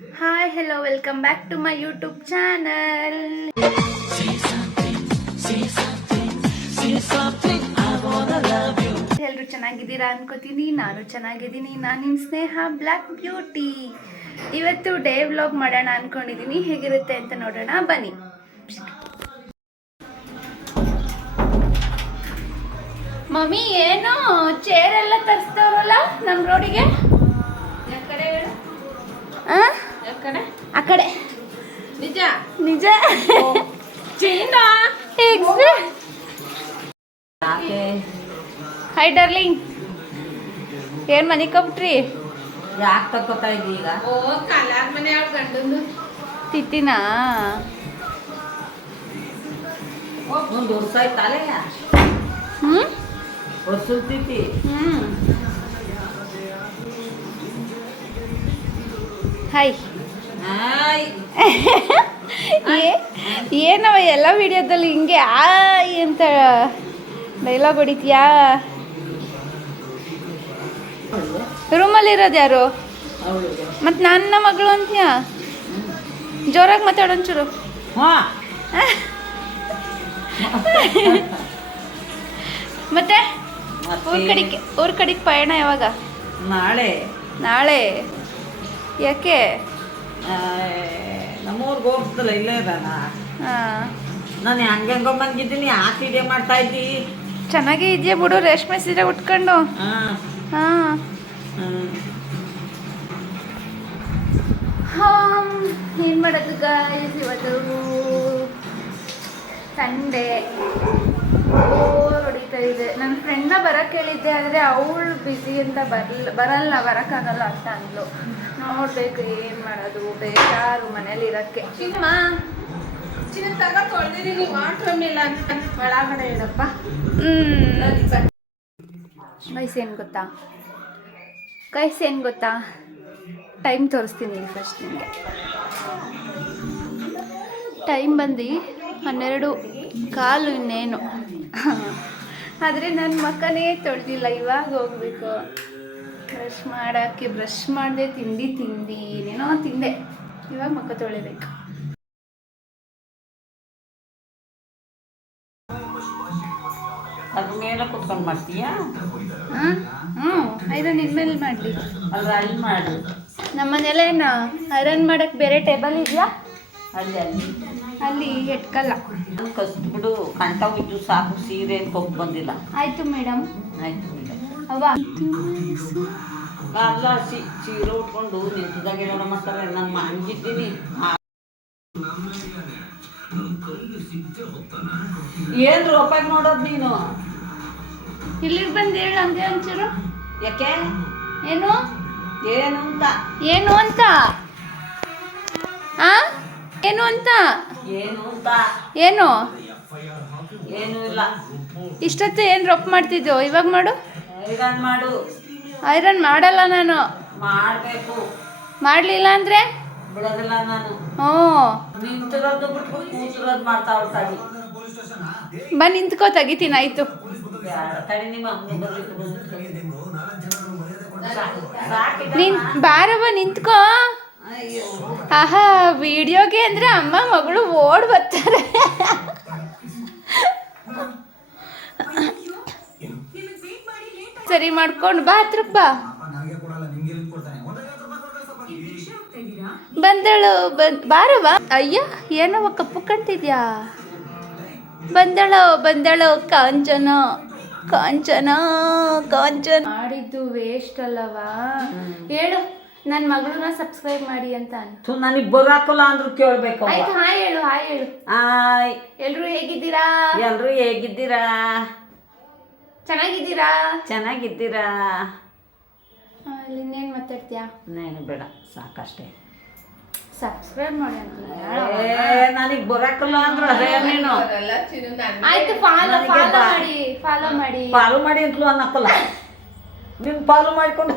Hi, hello, welcome back to my YouTube channel. ಎಲ್ಲರೂ ಚೆನ್ನಾಗಿದ್ದೀರಾ ಅನ್ಕೋತೀನಿ. ನಾನು ಚೆನ್ನಾಗಿದ್ದೀನಿ. ನಾನು ನಿಮ್ಮ ಸ್ನೇಹ ಬ್ಲ್ಯಾಕ್ ಬ್ಯೂಟಿ. ಇವತ್ತು ಡೇ ವ್ಲಾಗ್ ಮಾಡೋಣ ಅನ್ಕೊಂಡಿದ್ದೀನಿ. ಹೇಗಿರುತ್ತೆ ಅಂತ ನೋಡೋಣ ಬನ್ನಿ. ಮಮ್ಮಿ ಏನು ಚೇರ್ ಎಲ್ಲ ತರಿಸ್ತವ್ರಲ್ಲ ನಮ್ಮ ರೋಡಿಗೆ? ಆ ಕಡೆ ನಿಜ ನಿಜ ಚೀನಾ ಹೈ ಡಾರ್ಲಿಂಗ್, ಏನ್ ಮನೆ ಕಬ್ಟ್ರಿ? ಯಾಕೆ ತಗೋತಾ ಇದ್ದೀವಿ ಈಗ? ಓ ಕಲ್ಯಾಣ ಮನೆ ಅವ್ರ ಗಂಡಂದು ತಿತ್ತಿನ ಒಂದು ವರ್ಷ ಆಯ್ತಲ್ಲ. ಹೊಸುಲ್ತಿತಿ. Hi hi. ಏನವ ಎಲ್ಲ ವಿಡಿಯೋದಲ್ಲಿ ಹಿಂಗೆ ಆಯ್ ಅಂತ ಡೈಲಾಗ್ ಹೊಡಿತೀಯಾ? ರೂಮಲ್ಲಿ ಇರೋದು ಯಾರು? ಮತ್ತು ನನ್ನ ಮಗಳು ಅಂತೀಯ? ಜೋರಾಗಿ ಮಾತಾಡೋಂಚೂರು. ಮತ್ತೆ ಊರ್ ಕಡೆಗೆ ಪಯಣ ಯಾವಾಗ? ನಾಳೆ. ನಾಳೆ ಯಾಕೆ? ನಮ್ಮೂರ್ಗೆ ಹೋಗ್ತಲ್ಲ, ಇಲ್ಲೇ ಇದಾನ. ಹಾಂ, ನಾನು ಹಂಗೆಂಗೋ ಬಂದಿದ್ದೀನಿ. ಯಾಕೆ ಇದೇ ಮಾಡ್ತಾ ಇದ್ದಿ? ಚೆನ್ನಾಗೇ ಇದೆಯಾ ಬಿಡು, ರೇಷ್ಮೆ ಸೀರೆ ಉಟ್ಕೊಂಡು. ಹಾಂ ಏನು ಮಾಡೋದು ಗಾಯ್ಸ್, ಇವತ್ತು ಸಂಡೇ ಬೋರ್ ಹೊಡಿತಾ ಇದೆ. ನನ್ನ ಫ್ರೆಂಡ್ನ ಬರೋಕ್ಕೆ ಹೇಳಿದ್ದೆ, ಆದರೆ ಅವಳು ಬ್ಯುಸಿ ಅಂತ ಬರಲ್ಲ ಬರೋಕ್ಕಾಗಲ್ಲ ಅಂತ ಅಂದ್ಲು. ನೋಡ್ಬೇಕು ಏನು ಮಾಡೋದು, ಬೇಜಾರು ಮನೇಲಿ ಇರೋಕ್ಕೆ. ತೊಳೆದಿದ್ದೀನಿ, ವಾಟ್ರೂಮ್ ಇಲ್ಲ ಒಳಗಡೆ ಇಡಪ್ಪ. ಗೈಸ್ ಏನು ಗೊತ್ತಾ, ಟೈಮ್ ತೋರಿಸ್ತೀನಿ ಫಸ್ಟ್ ನಿಮಗೆ. ಟೈಮ್ ಬಂದು 12:15 ಇನ್ನೇನು. ಆದರೆ ನನ್ನ ಮಕ್ಕನೇ ತೊಳೆದಿಲ್ಲ. ಇವಾಗ ಹೋಗ್ಬೇಕು ಬ್ರಷ್ ಮಾಡೋಕ್ಕೆ. ಬ್ರಷ್ ಮಾಡಿದೆ, ತಿಂಡಿ ಏನೇನೋ ತಿಂದೆ. ಇವಾಗ ಮಕ್ಕ ತೊಳಿಬೇಕು. ಅದ್ರ ಮೇಲೆ ಕುತ್ಕೊಂಡು ಮಾಡ್ತೀಯಾ? ಐರನ್ ಇನ್ಮೇಲೆ ಮಾಡಲಿ. ಅಲ್ಲ ಅಲ್ಲಿ ಮಾಡು. ನಮ್ಮನೆಲ್ಲ ಏನು ಐರನ್ ಮಾಡೋಕ್ಕೆ ಬೇರೆ ಟೇಬಲ್ ಇದೆಯಾ? ಅಲ್ಲಿ ಎಟ್ಕಲ್ಲ. ಕಸ್ಬಿಡು, ಕಂಠ ಬಿದ್ದು ಸಾಕು. ಸೀರೆ ಕೊಬ್ಬು ಬಂದಿಲ್ಲ. ಆಯಿತು ಮೇಡಮ್. ಆಯ್ತು ಮೇಡಮ್. ಅವ್ವ ಅಲ್ಲ ಸೀರೆ ಉಟ್ಕೊಂಡು ನಿಂತದಾಗೆಲ್ಲ ಮಾಡ್ತಾರೆ. ನಾನು ಮಾಡಿದ್ದೀನಿ. ಏನು ರೂಪಾಯಿ ನೋಡೋದು ನೀನು? ಇಲ್ಲಿಗೆ ಬಂದು ಹೇಳು ಹಂಗೆ ಒಂಚೂರು. ಯಾಕೆ? ಏನು ಏನು ಅಂತ? ಏನು ಅಂತ ಆ ಏನು ಅಂತ ಏನು ಅಂತ? ಏನು ಏನೂ ಇಲ್ಲ. ಇಷ್ಟೊತ್ತು ಏನು ರೊಪ್ಪ ಮಾಡ್ತಿದ್ದೋ? ಇವಾಗ ಮಾಡು. ಐರನ್ ಮಾಡು. ಐರನ್ ಮಾಡಲ್ಲ ನಾನು. ಮಾಡಬೇಕು. ಮಾಡಲಿಲ್ಲ ಅಂದರೆ ಬಿಡೋದಿಲ್ಲ ನಾನು. ಹ್ಞೂ, ನಿಂತಿರೋದು ಬಿಟ್ಟು ಕೂತಿರೋದು ಮಾಡ್ತಾ ಹೋಗ್ತಾಳೆ. ಬಂದು ನಿಂತ್ಕೋ, ತೆಗಿತೀನಿ. ಆಯಿತು, ತಡಿ. ನಿಮ್ಮ ಬಾರವ್ವ ನಿಂತ್ಕೋ. ಆಹಾ, ವಿಡಿಯೋಗೆ ಅಂದರೆ ಅಮ್ಮ ಮಗಳು ಓಡ್ ಬರ್ತಾರೆ. ಸರಿ ಮಾಡ್ಕೊಂಡು ಬಾ, ಹತ್ರಕ್ಕೆ ಬಾ. ಬಂದಳು ಬಾರವ್ವ. ಅಯ್ಯ, ಏನವ ಕಪ್ಪು ಕಾಣ್ತಿದ್ಯಾ? ಬಂದಳು ಕಾಂಚನ. ಮಾಡಿದ್ದು ವೇಸ್ಟ್ ಅಲ್ಲವಾ? ಹೇಳು, ನನ್ನ ಮಗಳನ್ನ ಸಬ್ಸ್ಕ್ರೈಬ್ ಮಾಡಿ ಅಂತ. ನನಗೆ ಬರಾಕಲ್ಲ ಅಂದ್ರೂ ಕೇಳಬೇಕು. ಆಯ್ತು, ಹಾಯ್ ಹೇಳು. ಹಾಯ್. ಎಲ್ರು ಹೇಗಿದ್ದೀರಾ? ಚೆನ್ನಾಗಿದ್ದೀರಾ? ಇನ್ನೇನು ಮಾತಾಡ್ತೀಯಾ? ಇನ್ನೇನು ಬೇಡ, ಸಾಕಷ್ಟೇ. ಸಬ್ಸ್ಕ್ರೈಬ್ ಮಾಡಿ ಅಂತ ನನಗೆ ಬರಾಕಲ್ಲ ಅಂದ್ರು ಅದೇ ನೀನು. ಆಯ್ತು, ಫಾಲೋ ಮಾಡಿ ಅಂತಲೂ ಅನ್ನಕ್ಕಲ್ಲ. ನೀನು ಫಾಲೋ ಮಾಡ್ಕೊಂಡು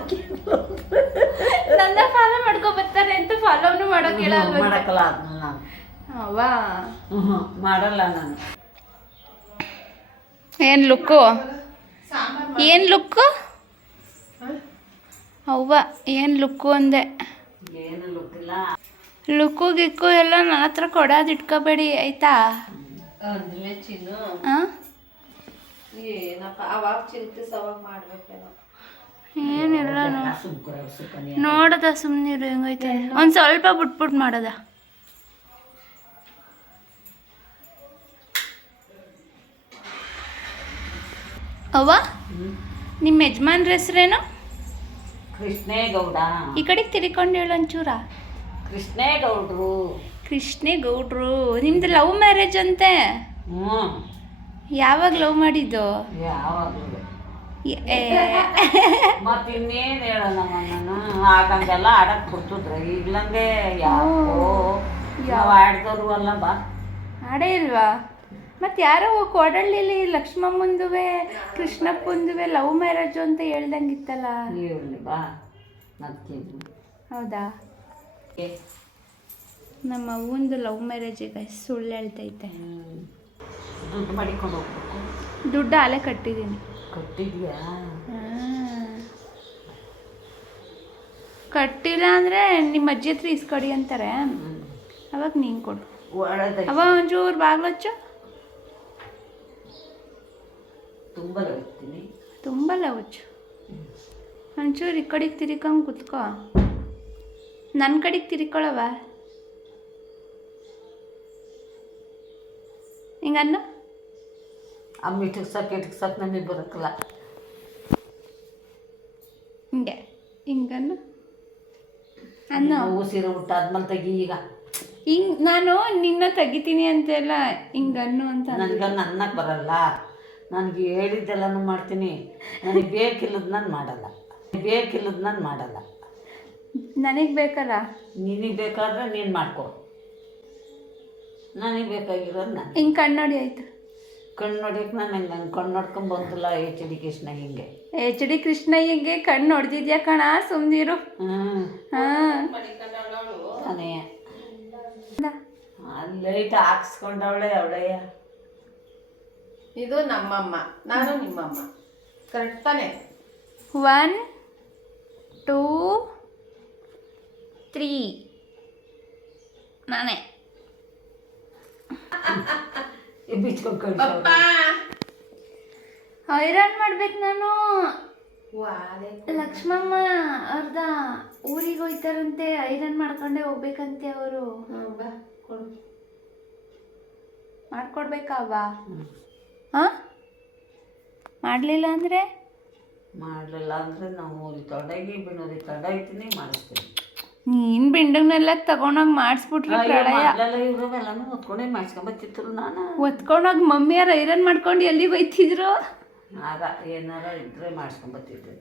ನನ್ನ ಫಾಲೋ ಮಾಡ್ಕೊ ಬರ್ತಾರೆ ಅಂತ ಫಾಲೋನು ಮಾಡೋಕೆ ಹೇಳಲ್ಲ. ಮಾಡಕ್ಕಲ್ಲ ಅದನ್ನ ನಾನು. ಅವ್ವಾ ಮಾಡಲ್ಲ ನಾನು. ಏನು ಲುಕ್ಕು? ಅವ್ವ ಏನು ಲುಕ್ಕು ಅಂದೆ. ಏನು ಲುಕ್ಕಿಲ್ಲ. ಲುಕ್ಕು ಗಿಕ್ಕು ಎಲ್ಲ ನನ್ನ ಹತ್ರ ಕೊಡೋದು ಇಟ್ಕೋಬೇಡಿ ಆಯ್ತಾ. ಅಂದ್ರೆ ಚಿನ್ನು ಹಾಂ ಏನಪ್ಪ ಅವಾಗ ಚಿಂತಿಸ್ ಅವಾಗ ಮಾಡ್ಬೇಕೇನೋ. ಏನಿಲ್ಲ ಸುಮ್ಮನೆ ನೋಡದ ಸುಮ್ಮನಿರು ಹೆಂಗೈತೆ ಒಂದು ಸ್ವಲ್ಪ ಬಿಟ್ಬಿಟ್ಟು ಮಾಡೋದ. ಅವ್ವ ನಿಮ್ಮ ಯಜಮಾನ್ರ ಹೆಸ್ರೇನು? ಕೃಷ್ಣೇಗೌಡ. ಈ ಕಡೆಗೆ ತಿರ್ಕೊಂಡು ಹೇಳು ಒಂಚೂರ. ಕೃಷ್ಣೇಗೌಡ್ರು. ಕೃಷ್ಣೇಗೌಡ್ರು. ನಿಮ್ದು ಲವ್ ಮ್ಯಾರೇಜ್ ಅಂತೆ. ಹ್ಞೂ. ಯಾವಾಗ ಲವ್ ಮಾಡಿದ್ದು? ಯಾವಾಗಲೂ ಮತ್ತೆ ಇನ್ನೇನು ಹೇಳೋಣ ನಾನು ಆಗಂಗೆಲ್ಲ ಆಡಕ್ಕೆ ಬಿಡ್ತಿದ್ರು. ಈಗ್ಲಂಗೆ ಯಾಕೋ ನಾವು ಆಡ್ದವ್ರು ಅಲ್ಲ ಬಾ. ಆಡೇ ಇಲ್ವಾ? ಮತ್ತು ಯಾರೋ ಕೋಡಳ್ಳಿಲಿ ಲಕ್ಷ್ಮಮ್ಮಂದುವೆ ಕೃಷ್ಣಪ್ಪಂದುವೆ ಲವ್ ಮ್ಯಾರೇಜು ಅಂತ ಹೇಳ್ದಂಗಿತ್ತಲ್ಲ. ಹೇಳಿ ಬಾ ಮತ್ತೆ. ಹೌದಾ? ನಮ್ಮ ಅವ್ವಂದು ಲವ್ ಮ್ಯಾರೇಜಿಗೆ ಸುಳ್ಳು ಹೇಳ್ತೈತೆ. ದುಡ್ಡು ಮಾಡಿಕೊಂಡು ಹೋಗ್ಬೇಕು. ದುಡ್ಡು ಅಲೆ ಕಟ್ಟಿದ್ದೀನಿ. ಕಟ್ಟಿದ್ಯಾ? ಕಟ್ಟಿಲ್ಲ ಅಂದರೆ ನಿಮ್ಮ ಅಜ್ಜಿ ಹತ್ರ ಇಸ್ಕೊಡಿ ಅಂತಾರೆ. ಅವಾಗ ನೀನು ಕೊಡು. ಅವ ಒಂಚೂರು ಬಾಗ್ಲಚ್ಚು. ತುಂಬ ಲವಚ್ಚು. ಒಂಚೂರು ಈ ಕಡೆಗೆ ತಿರ್ಕೊಂಡು ಕುತ್ಕೋ. ನನ್ನ ಕಡೆಗೆ ತಿರ್ಕೊಳ್ಳವ ಹಿಂಗನ್ನ. ಅಮ್ಮ ಇಟ್ಸಕ್ಕೆ ನಮಗೆ ಬರೋಕ್ಕಲ್ಲ. ಹಿಂಗೆ ಹಿಂಗನ್ನು ಅನ್ನ ಸೀರೆ ಹುಟ್ಟಾದ್ಮೇಲೆ ತೆಗಿ. ಈಗ ಹಿಂಗೆ ನಾನು ನಿನ್ನ ತೆಗಿತೀನಿ ಅಂತೆಲ್ಲ ಹಿಂಗನ್ನು ಅಂತ. ನನಗೆ ಅನ್ನಕ್ಕೆ ಬರಲ್ಲ. ನನಗೆ ಹೇಳಿದ್ದೆಲ್ಲನೂ ಮಾಡ್ತೀನಿ. ನನಗೆ ಬೇಕಿಲ್ಲದ ನಾನು ಮಾಡಲ್ಲ. ನನಗೆ ಬೇಕಲ್ಲ. ನಿನಗೆ ಬೇಕಾದ್ರೆ ನೀನು ಮಾಡ್ಕೊ. ನನಗೆ ಬೇಕಾಗಿರೋದು ನಾನು ಹಿಂಗೆ ಕಣ್ಣು ನೋಡಿ ಆಯಿತು. ಕಣ್ಣು ನೋಡ್ಯಕ್ಕೆ ನಾನು ಹಂಗೆ ಕಣ್ಣು ನೋಡ್ಕೊಂಡು ಬಂದಿಲ್ಲ. ಎಚ್ ಡಿ ಕೃಷ್ಣ ಹಿಂಗೆ ಕೃಷ್ಣಯ್ಯಂಗೆ ಕಣ್ಣು ಹೊಡೆದಿದ್ಯಾ ಕಣ, ಸುಮ್ಮನಿರು. ಹಾಂ ತಾನೇ ಲೈಟ್ ಹಾಕ್ಸ್ಕೊಂಡವಳೆ ಅವಳೆಯ. ಇದು ನಮ್ಮಮ್ಮ, ನಾನು ನಿಮ್ಮಮ್ಮ. ಕರೆಕ್ಟ್ ತಾನೆ? 1 2 3 ನಾನೇ ಹೈರಾಣ್ ಮಾಡ್ಬೇಕು ನಾನು. ಲಕ್ಷ್ಮಮ್ಮ ಅವ್ರದ ಊರಿಗೆ ಹೋಯ್ತಾರಂತೆ, ಐರನ್ ಮಾಡ್ಕೊಂಡೇ ಹೋಗ್ಬೇಕಂತೆ ಅವರು. ಮಾಡ್ಕೊಡ್ಬೇಕಾವ? ಹಾಂ ಮಾಡಲಿಲ್ಲ ಅಂದರೆ ನಾವು ತೊಡಗಿ ಬಿಡೋದು ತೊಡಗಿತೀನಿ ಮಾಡಿಸ್ತೀವಿ. ನೀನು ಬಿಂಡಗ್ನೆಲ್ಲ ತಗೊಂಡೋಗಿ ಮಾಡಿಸ್ಬಿಟ್ರೆ ಪ್ರಳಯ. ಇವ್ರವೆಲ್ಲನೂ ಹೊತ್ಕೊಂಡೇ ಮಾಡಿಸ್ಕೊಂಬತ್ತಿದ್ರು. ನಾನು ಹೊತ್ಕೊಂಡೋಗಿ ಮಮ್ಮಿಯಾರು ಐರನ್ ಮಾಡ್ಕೊಂಡು ಎಲ್ಲಿಗೆ ಹೋಯ್ತಿದ್ರು? ಆಗ ಏನಾರ ಇದ್ರೆ ಮಾಡಿಸ್ಕೊಂಬತ್ತಿದ್ದೆ.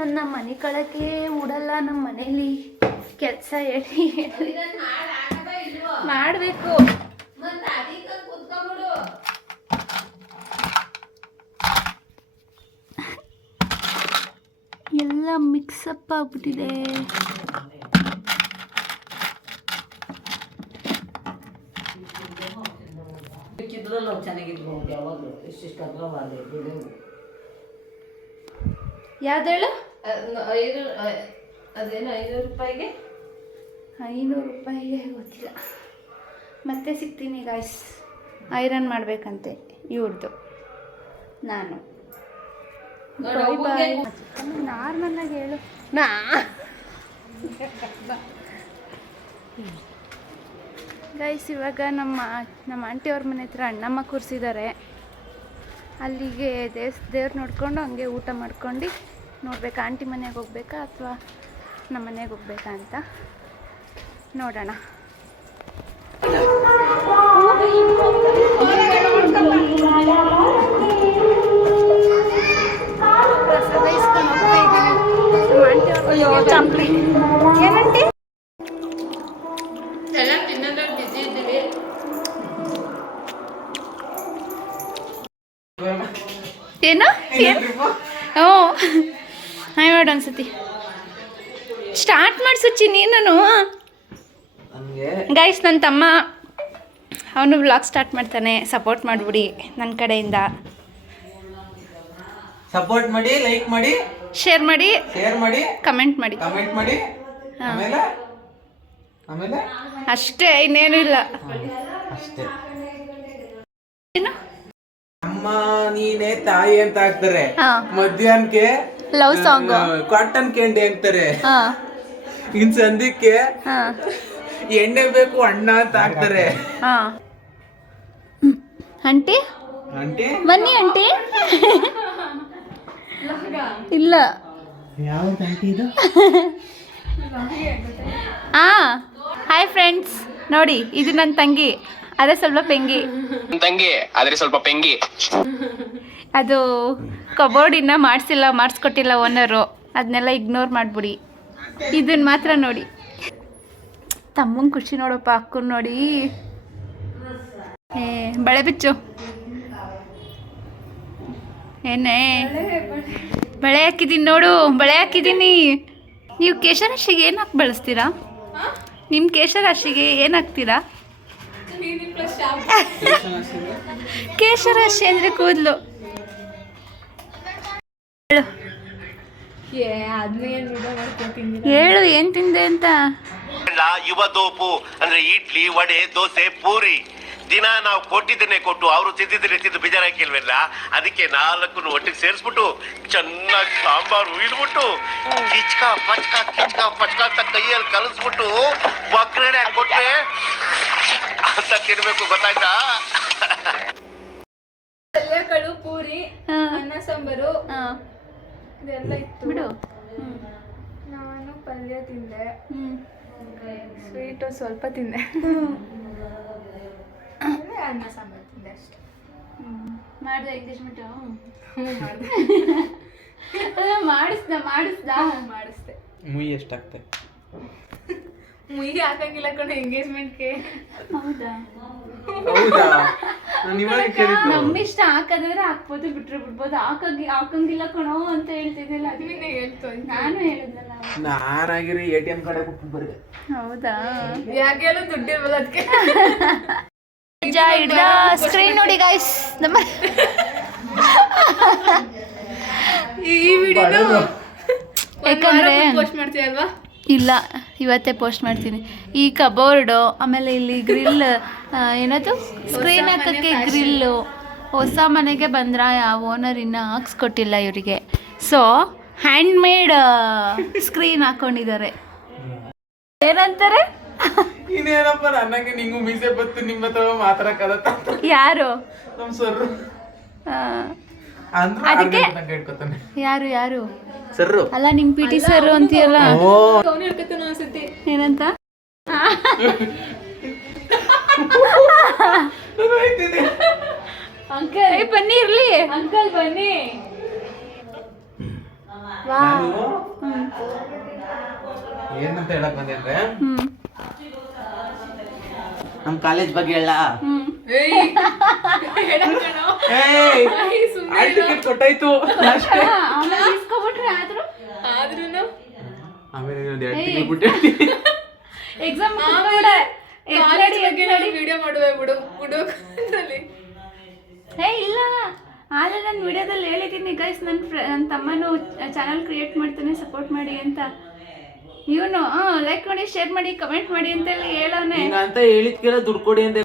ನನ್ನ ಮನೆ ಕಳಕ್ಕೆ ಉಡಲ್ಲ. ನಮ್ಮ ಮನೇಲಿ ಕೆಲಸ ಹೇಳಿ ಮಾಡಬೇಕು. ಎಲ್ಲ ಮಿಕ್ಸಪ್ ಆಗ್ಬಿಟ್ಟಿದೆ. ಚೆನ್ನಾಗಿರ್ಬೋದು. ಯಾವಾಗಲೂ ಇಷ್ಟಿಷ್ಟು ಯಾವ್ದೇಳು? ಅದೇನು 500 ರೂಪಾಯಿಗೆ 500 ರೂಪಾಯಿಗೆ ಗೊತ್ತಿಲ್ಲ. ಮತ್ತೆ ಸಿಗ್ತೀನಿ ಗಾಯ್ಸ್. ಐರನ್ ಮಾಡಬೇಕಂತೆ ಇವ್ರದ್ದು. ನಾನು ನಾರ್ಮಲ್ಲಾಗಿ ಹೇಳು. ಗೈಸ್ ಇವಾಗ ನಮ್ಮ ಆಂಟಿಯವ್ರ ಮನೆ ಹತ್ರ ಅಣ್ಣಮ್ಮ ಕೂರಿಸಿದ್ದಾರೆ. ಅಲ್ಲಿಗೆ ದೇವ್ರು ನೋಡ್ಕೊಂಡು ಹಂಗೆ ಊಟ ಮಾಡ್ಕೊಂಡು ನೋಡ್ಬೇಕಾ ಆಂಟಿ ಮನೆಗೆ ಹೋಗ್ಬೇಕಾ ಅಥವಾ ನಮ್ಮ ಮನೆಗೆ ಹೋಗ್ಬೇಕಾ ಅಂತ ನೋಡೋಣ. ಪ್ರಸಾದ ಇಸ್ಕೊಂಡು ಹೋಗ್ತಾ ಇದ್ದೀವಿ ನಮ್ಮ ಆಂಟಿಯವ್ರ ಮನೆಗೆ. ಏನಂಟಿ ಎಲ್ಲ ತಿನ್ನೋದ್ರಲ್ಲಿ ಬಿಸಿ ಇದ್ದೀವಿ. ಏನು? ಹ್ಞೂ ಹಾಯ್ ಮಾಡು ಒಂದ್ಸತಿ. ಸ್ಟಾರ್ಟ್ ಮಾಡಿಸುಚ್ಚಿ ನೀನು. ಗೈಸ್ ನನ್ನ ತಮ್ಮ ಅವನು ವ್ಲಾಗ್ ಸ್ಟಾರ್ಟ್ ಮಾಡ್ತಾನೆ. ಸಪೋರ್ಟ್ ಮಾಡಿಬಿಡಿ ನನ್ನ ಕಡೆಯಿಂದ. ಸಪೋರ್ಟ್ ಮಾಡಿ, ಲೈಕ್ ಮಾಡಿ, ಶೇರ್ ಮಾಡಿ, ಕಮೆಂಟ್ ಮಾಡಿ. ಕಮೆಂಟ್ ಮಾಡಿ. ಆಮೇಲೆ ಆಮೇಲೆ ಅಷ್ಟೇ, ಇನ್ನೇನು ಇಲ್ಲ. ಅಷ್ಟೇ. ಏನು? ಅಮ್ಮ ನೀನೇ ತಾಯಿ ಅಂತ ಹಾಕ್ತಾರೆ. ಹಾ. ಮಧ್ಯಾಹ್ನಕ್ಕೆ ಲವ್ ಸಾಂಗ್. ಕಾಟನ್ ಕ್ಯಾಂಡಿ ಅಂತಾರೆ. ಹಾ ಇನ್ ಸಂದಿಕ್ಕೆ ಹಾ ಎಣ್ಣೆ ಬೇಕು ಅಣ್ಣ ಅಂತ ಹಾಕ್ತಾರೆ. ಹಾ. ಆಂಟಿ ಆಂಟಿ ಬನ್ನಿ ಆಂಟಿ. ಇಲ್ಲ. ಯಾವ ಆಂಟಿ ಇದು? ಹಾಯ್ ಫ್ರೆಂಡ್ಸ್, ನೋಡಿ ಇದು ನನ್ನ ತಂಗಿ, ಅದೇ ಸ್ವಲ್ಪ ಪೆಂಗಿ. ಅದು ಕಬೋರ್ಡ್ ಇನ್ನ ಮಾಡಿಸ್ಕೊಟ್ಟಿಲ್ಲ ಓನರು, ಅದನ್ನೆಲ್ಲ ಇಗ್ನೋರ್ ಮಾಡಿಬಿಡಿ. ಇದನ್ನ ಮಾತ್ರ ನೋಡಿ. ತಮ್ಮಂಗೆ ಖುಷಿ ನೋಡಪ್ಪ, ಅಕ್ಕನ ನೋಡಿ. ಬಳೆ ಬಿಚ್ಚು. ಏನೇ ಬಳೆ ಹಾಕಿದ್ದೀನಿ ನೋಡು, ಬಳೆ ಹಾಕಿದ್ದೀನಿ. ನೀವು ಕೇಶರಾಶಿಗೆ ಏನು ಹಾಕಿ ಬಳಸ್ತೀರಾ? ನಿಮ್ಮ ಕೇಶರಾಶಿಗೆ ಏನು ಹಾಕ್ತೀರಾ? ಕೇಶರಾಶಿ ಅಂದರೆ ಕೂದಲು. ಹೇಳು ಏನು ತಿಂದೆ ಅಂತ. ಯುವ ದೋಪು ಅಂದ್ರೆ ಇಡ್ಲಿ, ವಡೆ, ದೋಸೆ, ಪೂರಿ ದಿನ ನಾವು ಕೊಟ್ಟಿದ್ದನ್ನೇ ಕೊಟ್ಟು ಅವರು ತಿಂದು ಬೇಜಾರಾಕಿಲ್ವಲ್ಲ. ಅದಕ್ಕೆ 4 ಒಟ್ಟಿಗೆ ಸೇರಿಸ್ಬಿಟ್ಟು ಚೆನ್ನಾಗಿ ಸಾಂಬಾರು ಉಯ್ದ್ಬಿಟ್ಟು ಕಿಚ್ಕ ಪಚ್ಕ ಅಂತ ಕೈಯಲ್ಲಿ ಕಲಿಸ್ಬಿಟ್ಟು ಒಗ್ಗರಣೆ ಹಾಕ್ಕೊಟ್ರೆ ಅಂತ ತಿನ್ಬೇಕು, ಗೊತ್ತಾಯ್ತಾ? ಪಲ್ಯಗಳು, ಪೂರಿ, ಅನ್ನ ಸಾಂಬಾರು ಇದೆಲ್ಲ ಇತ್ತು ಬಿಡು. ನಾನು ಪಲ್ಯ ತಿಂದೆ, ಸ್ವೀಟು ಸ್ವಲ್ಪ ತಿಂದೆ, ಅನ್ನ ಸಾಂಬಾರು ತಿಂದೆ ಅಷ್ಟೆ. ಮಾಡಿದೆ ಎಂಗೇಜ್ಮೆಂಟು? ಮಾಡಿಸ್ದೆ. ಮುಯಿ ಎಷ್ಟಾಗ್ತೆ? ಮುಯ್ಯಿ ಹಾಕಂಗಿಲ್ಲ ಕಣೋ ಎಂಗೇಜ್ಮೆಂಟ್ಗೆ. ಹೌದಾ? ನಮ್ಮ ಇಷ್ಟ, ಹಾಕೋದಾದ್ರೆ ಹಾಕ್ಬೋದು, ಬಿಟ್ರೆ ಬಿಡ್ಬೋದು. ಹಾಕಂಗಿಲ್ಲ ಕಣೋ ಅಂತ ಹೇಳ್ತಿದ್ದಿಲ್ಲ, ಅದನ್ನೇ ಹೇಳ್ತು. ನಾನು ಹೇಳಿದ್ನಲ್ಲ. ನಾನಾಗಿರಿ ATM ಕಾರ್ಡ್ ಕೊಟ್ಟು ಬರ್ಗೆ. ಹೌದಾ? ಯಾಕೆ ಹೇಳೋ ದುಡ್ಡಿರ್ಬೋದು ಅದಕ್ಕೆ. ಹಿಡ್ದ ಸ್ಕ್ರೀನ್ ನೋಡಿ ಗೈಸ್. ನಮ್ಮ ಈ ವಿಡಿಯೋನು ಯಾಕಂದ್ರೆ ಪೋಸ್ಟ್ ಮಾಡ್ತೀಯ ಅಲ್ವಾ? ಇಲ್ಲ, ಇವತ್ತೇ ಪೋಸ್ಟ್ ಮಾಡ್ತೀನಿ. ಈ ಕಬೋರ್ಡು, ಆಮೇಲೆ ಇಲ್ಲಿ ಗ್ರಿಲ್, ಏನದು ಸ್ಕ್ರೀನ್ ಹಾಕೋಕ್ಕೆ ಗ್ರಿಲ್ಲು, ಹೊಸ ಮನೆಗೆ ಬಂದ್ರ ಓನರ್ ಇನ್ನೂ ಹಾಕ್ಸ್ಕೊಟ್ಟಿಲ್ಲ ಇವರಿಗೆ. ಸೊ ಹ್ಯಾಂಡ್ ಮೇಡ್ ಸ್ಕ್ರೀನ್ ಹಾಕೊಂಡಿದ್ದಾರೆ. ಏನಂತಾರೆ? ಇನ್ನೇನಪ್ಪ, ನನಗೆ ನಿಂಗು ಮೀಸೆ ಬತ್ತು, ನಿಮ್ಮ ಹತ್ರ ಮಾತಾಡಕ್ಕದತ್ತ. ಯಾರು? ನಮ್ಮ ಸರ್ರು ಅದಕ್ಕೆ ಹೇಳ್ಕೊತಾನೆ. ಯಾರು ಸರ್ರು ಅಲ್ಲ, ನಿಮ್ PT ಸರ್ ಅಂತೀಯಲ್ಲ. ಏನಂತ? ಅಂಕಲ್ ಬನ್ನಿ, ಇರ್ಲಿ ಅಂಕಲ್ ಬನ್ನಿ. ಏನಂತ ಹೇಳಕ್ ಬಂದೆ ಅಂದ್ರೆ, ನಮ್ ಕಾಲೇಜ್ ಬಗ್ಗೆ ಹೇಳ. ಟಿಕೆಟ್ ಕೊಟ್ಟಾಯ್ತು ಆಮೇಲೆ ಇನ್ನೊಂದು 2 ತಿಂಗಳು ಬಿಟ್ಟು ಎಕ್ಸಾಮ್ ವಿಡಿಯೋ ಮಾಡುವೆ ಬಿಡು. ಇಲ್ಲ, ಆದರೆ ನಾನು ವಿಡಿಯೋದಲ್ಲಿ ಹೇಳಿದ್ದೀನಿ ಗೈಸ್, ನನ್ನ ತಮ್ಮನು ಚಾನಲ್ ಕ್ರಿಯೇಟ್ ಮಾಡ್ತಾನೆ, ಸಪೋರ್ಟ್ ಮಾಡಿ ಅಂತ. ಇವನು ಲೈಕ್ ಮಾಡಿ, ಶೇರ್ ಮಾಡಿ, ಕಮೆಂಟ್ ಮಾಡಿ ಅಂತೆಲ್ಲ ಹೇಳೋನೆ ಅಂತ ಹೇಳಿದ್ಕೆಲ್ಲ ದುಡ್ಡು ಕೊಡಿ ಅಂತ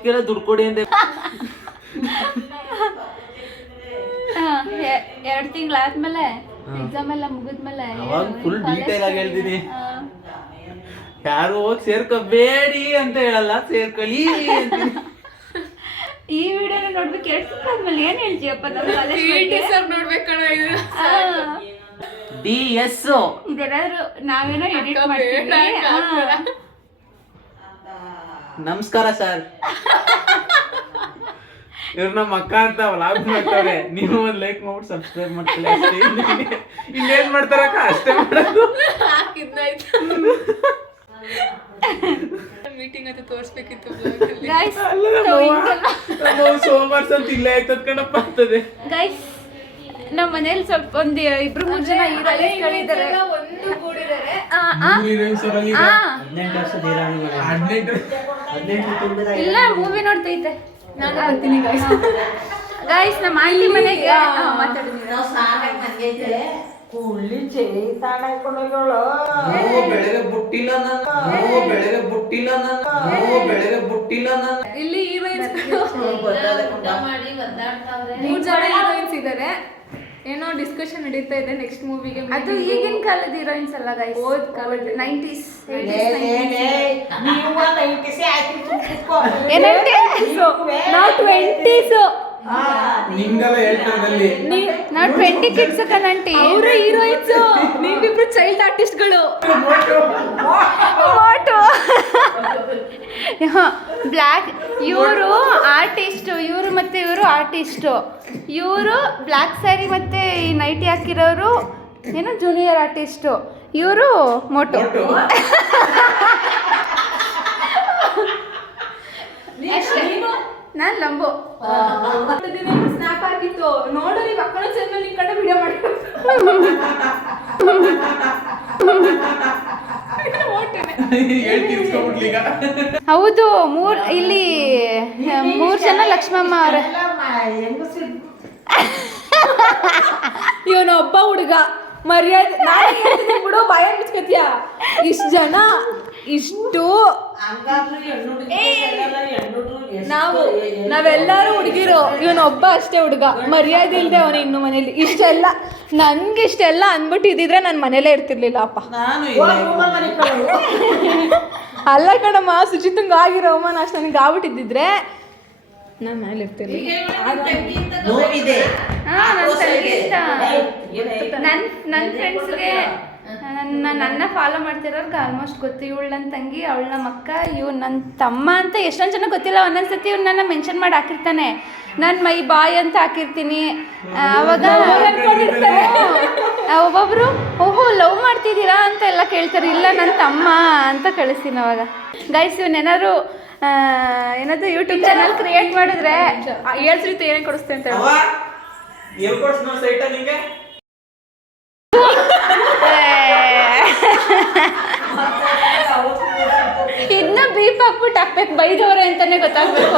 2 ತಿಂಗಳಾದ್ಮೇಲೆ ಎಕ್ಸಾಮ್ ಎಲ್ಲ ಮುಗಿದ್ಮೇಲೆ ಫುಲ್ ಡೀಟೇಲ್ ಆಗಿ ಹೇಳ್ತೀನಿ. ಯಾರು ಹೋಗಿ ಸೇರ್ಕೋಬೇಡಿ ಅಂತ ಹೇಳಲ್ಲ, ಸೇರ್ಕೊಳ್ಳಿ ಅಂತೀನಿ. ಈ ವಿಡಿಯೋನ ನೋಡ್ಬೇಕು 2 ತಿಂಗಳಾದ್ಮೇಲೆ ಏನ್ ಹೇಳ್ತೀಯಪ್ಪ? DS ಇದೆಲ್ಲಾದ್ರೂ ನಾವೇನೋ ಎಡಿಟ್ ಮಾಡ್ತೀವಿ. ನಮಸ್ಕಾರ ಸರ್, ಇವ್ರು ನಮ್ಮ ಅಕ್ಕ ಅಂತ ವ್ಲಾಗ್ ಮಾಡ್ತಾರೆ. ನೀವು ಒಂದು ಲೈಕ್ ಮಾಡ್ಬಿಟ್ಟು ಸಬ್ಸ್ಕ್ರೈಬ್ ಮಾಡ್ಕೊಳ್ಳಿ ಅಷ್ಟೇ. ಇನ್ನೇನ್ ಮಾಡ್ತಾರಕ್ಕ, ಅಷ್ಟೇ ಮಾಡೋದು. ಮೀಟಿಂಗ್ ಅಂತ ತೋರಿಸ್ಬೇಕಿತ್ತು. ಸೋಮವಾರ ಅಂತ ಇಲ್ಲ ಆಯ್ತದ ಕಣಪ್ಪ ಅಂತದೆ. ಗೈಸ್, ನಮ್ಮ ಮನೇಲಿ ಸ್ವಲ್ಪ 2-3 ಜನ ಹೀರೋಯಿನ್ಗಳಿದ್ದಾರೆ. ಒಂದು ಗೂಡಿದ್ದಾರೆ. ಇಲ್ಲ, ಮೂವಿ ನೋಡ್ತೈತೆ. ನಾನು ಬರ್ತೀನಿ ಗೈಸ್. ನಮ್ಮ ಆಂಟಿ ಮನೆಗೆ ಮಾತಾಡಿದ್ದೀನಿ. ಕೂಡ್ಲಿ ಚೇತಾಣ ಹಾಕೊಂಡೋಗ್ಯವಳು ಬೆಳಗ್ಗೆ ಬುಟ್ಟಿಲ್ಲ ಬೆಳಗ್ಗೆ ಬುಟ್ಟಿಲ್ಲ ಬೆಳಗ್ಗೆ ಬುಟ್ಟಿಲ್ಲ ಇಲ್ಲಿ ಹೀರೋಯಿನ್ಸ್ ಮಾಡಿ ಒದ್ದಾಡ್ತಾವ್ರೆ 3 ಜನ ಹೀರೋಯಿನ್ಸ್ ಇದ್ದಾರೆ. ಏನೋ ಡಿಸ್ಕಷನ್ ನಡೀತಾ ಇದೆ ನೆಕ್ಸ್ಟ್ ಮೂವಿಗೆ. ಅದು ಈಗಿನ ಕಾಲದ ಹೀರೋಯಿನ್ಸ್ ಅಲ್ಲ ಗೈಸ್, ಓದ್ ಕಾಲದ 90s ನಾವು 20s ನಿಂಗೆಲ್ಲ ಹೇಳ್ತಾರಲ್ಲಿ ನಾವು 20 ಕಿಡ್ಸ್ ಕಣಂಟಿ. ಅವರೇ ಹೀರೋಯಿನ್ಸ್, ನೀವಿಬ್ರು ಚೈಲ್ಡ್ ಆರ್ಟಿಸ್ಟ್ಗಳು. ಬ್ಲ್ಯಾಕ್ ಇವರು ಆರ್ಟಿಸ್ಟು, ಇವರು ಮತ್ತೆ ಇವರು ಆರ್ಟಿಸ್ಟು. ಇವರು ಬ್ಲ್ಯಾಕ್ ಸ್ಯಾರಿ ಮತ್ತೆ ಈ ನೈಟಿ ಹಾಕಿರೋರು ಏನೋ ಜೂನಿಯರ್ ಆರ್ಟಿಸ್ಟು. ಇವರು ಮೋಟೋ. ನಾನು ಲಂಬೋ. ಸ್ನ್ಯಾಪ್ ಆಗಿತ್ತು ನೋಡೋರಿ ಮಕ್ಕಳ ಚಾನಲ್ ಈ ಕಡೆ ವಿಡಿಯೋ ಮಾಡಿ. ಹೌದು, ಇಲ್ಲಿ 3 ಜನ ಲಕ್ಷ್ಮಮ್ಮ ಅವ್ರೆ. ಇವನೊಬ್ಬ ಹುಡುಗ ಮರ್ಯಾದೆ ಬಿಡು, ಬಾಯ ಮುಚ್ಕತಿಯ. ಇಷ್ಟು ಜನ ಇಷ್ಟು ನಾವೆಲ್ಲರೂ ಹುಡುಗಿರು, ಇವನೊಬ್ಬ ಅಷ್ಟೇ ಹುಡುಗ ಮರ್ಯಾದೆ ಇಲ್ದೆ ಅವನು ಇನ್ನು ಮನೇಲಿ. ಇಷ್ಟೆಲ್ಲ ನನ್ಗೆ ಇಷ್ಟೆಲ್ಲ ಅಂದ್ಬಿಟ್ಟಿದ್ರೆ ನಾನು ಮನೇಲೇ ಇರ್ತಿರ್ಲಿಲ್ಲ ಅಪ್ಪ. ಅಲ್ಲ ಕಣಮ್ಮ, ಸುಚಿತಂಗ ಆಗಿರೋ ಅವಮಾನ ಅಷ್ಟು ನನಗೆ ಆಗ್ಬಿಟ್ಟಿದ್ದಿದ್ರೆ ನಾನು ಮನೇಲಿ ಇರ್ತಿರ್ಲಿಲ್ಲ. ನನ್ನ ಫ್ರೆಂಡ್ಸ್ಗೆ ನನ್ನ ಫಾಲೋ ಮಾಡ್ತಿರೋರ್ಗೆ ಆಲ್ಮೋಸ್ಟ್ ಗೊತ್ತು. ಇವಳು ನನ್ನ ತಂಗಿ, ಅವಳು ನಮ್ಮ ಅಕ್ಕ, ಇವ್ನು ನನ್ನ ತಮ್ಮ ಅಂತ ಎಷ್ಟೊಂದು ಜನ ಗೊತ್ತಿಲ್ಲ. ಒಂದೊಂದ್ಸತಿ ಇವ್ನು ನನ್ನ ಮೆನ್ಷನ್ ಮಾಡಿ ಹಾಕಿರ್ತಾನೆ. ನಾನು ಮೈ ಬಾಯ್ ಅಂತ ಹಾಕಿರ್ತೀನಿ. ಅವಾಗ ಒಬ್ಬೊಬ್ರು ಓಹೋ ಲವ್ ಮಾಡ್ತಿದ್ದೀರಾ ಅಂತ ಎಲ್ಲ ಕೇಳ್ತಾರೆ. ಇಲ್ಲ ನನ್ನ ತಮ್ಮ ಅಂತ ಕಳಿಸ್ತೀನಿ. ಅವಾಗ ಗೈಸ್ ಇವನ್ನೇನಾದ್ರು ಏನಾದ್ರು ಯೂಟ್ಯೂಬ್ ಚಾನಲ್ ಕ್ರಿಯೇಟ್ ಮಾಡಿದ್ರೆ ಹೇಳ್ಸ್ರಿ ಏನೇ ಕೊಡಿಸ್ತೆ ಅಂತ ಹೇಳಿ. ಇದನ್ನ ಬೀಪ್ ಹಾಕ್ಬಿಟ್ಟು ಹಾಕ್ಬೇಕು, ಬೈದವ್ರೆ ಅಂತಾನೆ ಗೊತ್ತಾಗ್ಬೇಕು.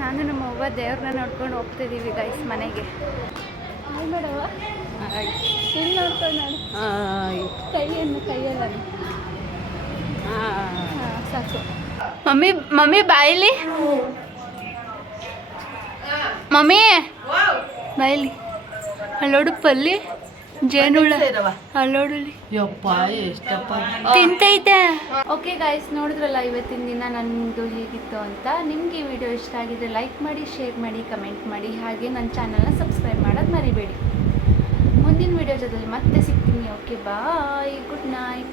ನಾನು ನಮ್ಮ ಅವ್ವ ದೇವ್ರನ್ನ ನೋಡ್ಕೊಂಡು ಹೋಗ್ತಿದ್ದೀವಿ ಗೈಸ್ ಮನೆಗೆ. ಬೇಡವ ಏನು ನೋಡ್ಕೊಂಡು ನಾನು ಕೈಯಲ್ಲ ಸಾಕು. ಮಮ್ಮಿ ಬಾಯಿಲಿ, ಮಮ್ಮಿ ಬಾಯಿಲಿ ಅಲ್ಲೋಡು ಪಲ್ಲಿ ಜೇನುಳ ಅಲ್ಲೋಡಲಿ ತಿಂತೈತೆ. ಓಕೆ ಗೈಸ್, ನೋಡಿದ್ರಲ್ಲ ಇವತ್ತಿನ ದಿನ ನಂದು ಹೇಗಿತ್ತು ಅಂತ. ನಿಮ್ಗೆ ಈ ವಿಡಿಯೋ ಇಷ್ಟ ಆಗಿದ್ರೆ ಲೈಕ್ ಮಾಡಿ, ಶೇರ್ ಮಾಡಿ, ಕಮೆಂಟ್ ಮಾಡಿ, ಹಾಗೆ ನನ್ನ ಚಾನಲ್ನ ಸಬ್ಸ್ಕ್ರೈಬ್ ಮಾಡೋದು ಮರಿಬೇಡಿ. ಮುಂದಿನ ವಿಡಿಯೋ ಜೊತೆಲಿ ಮತ್ತೆ ಸಿಗ್ತೀನಿ. Okay bye, good night.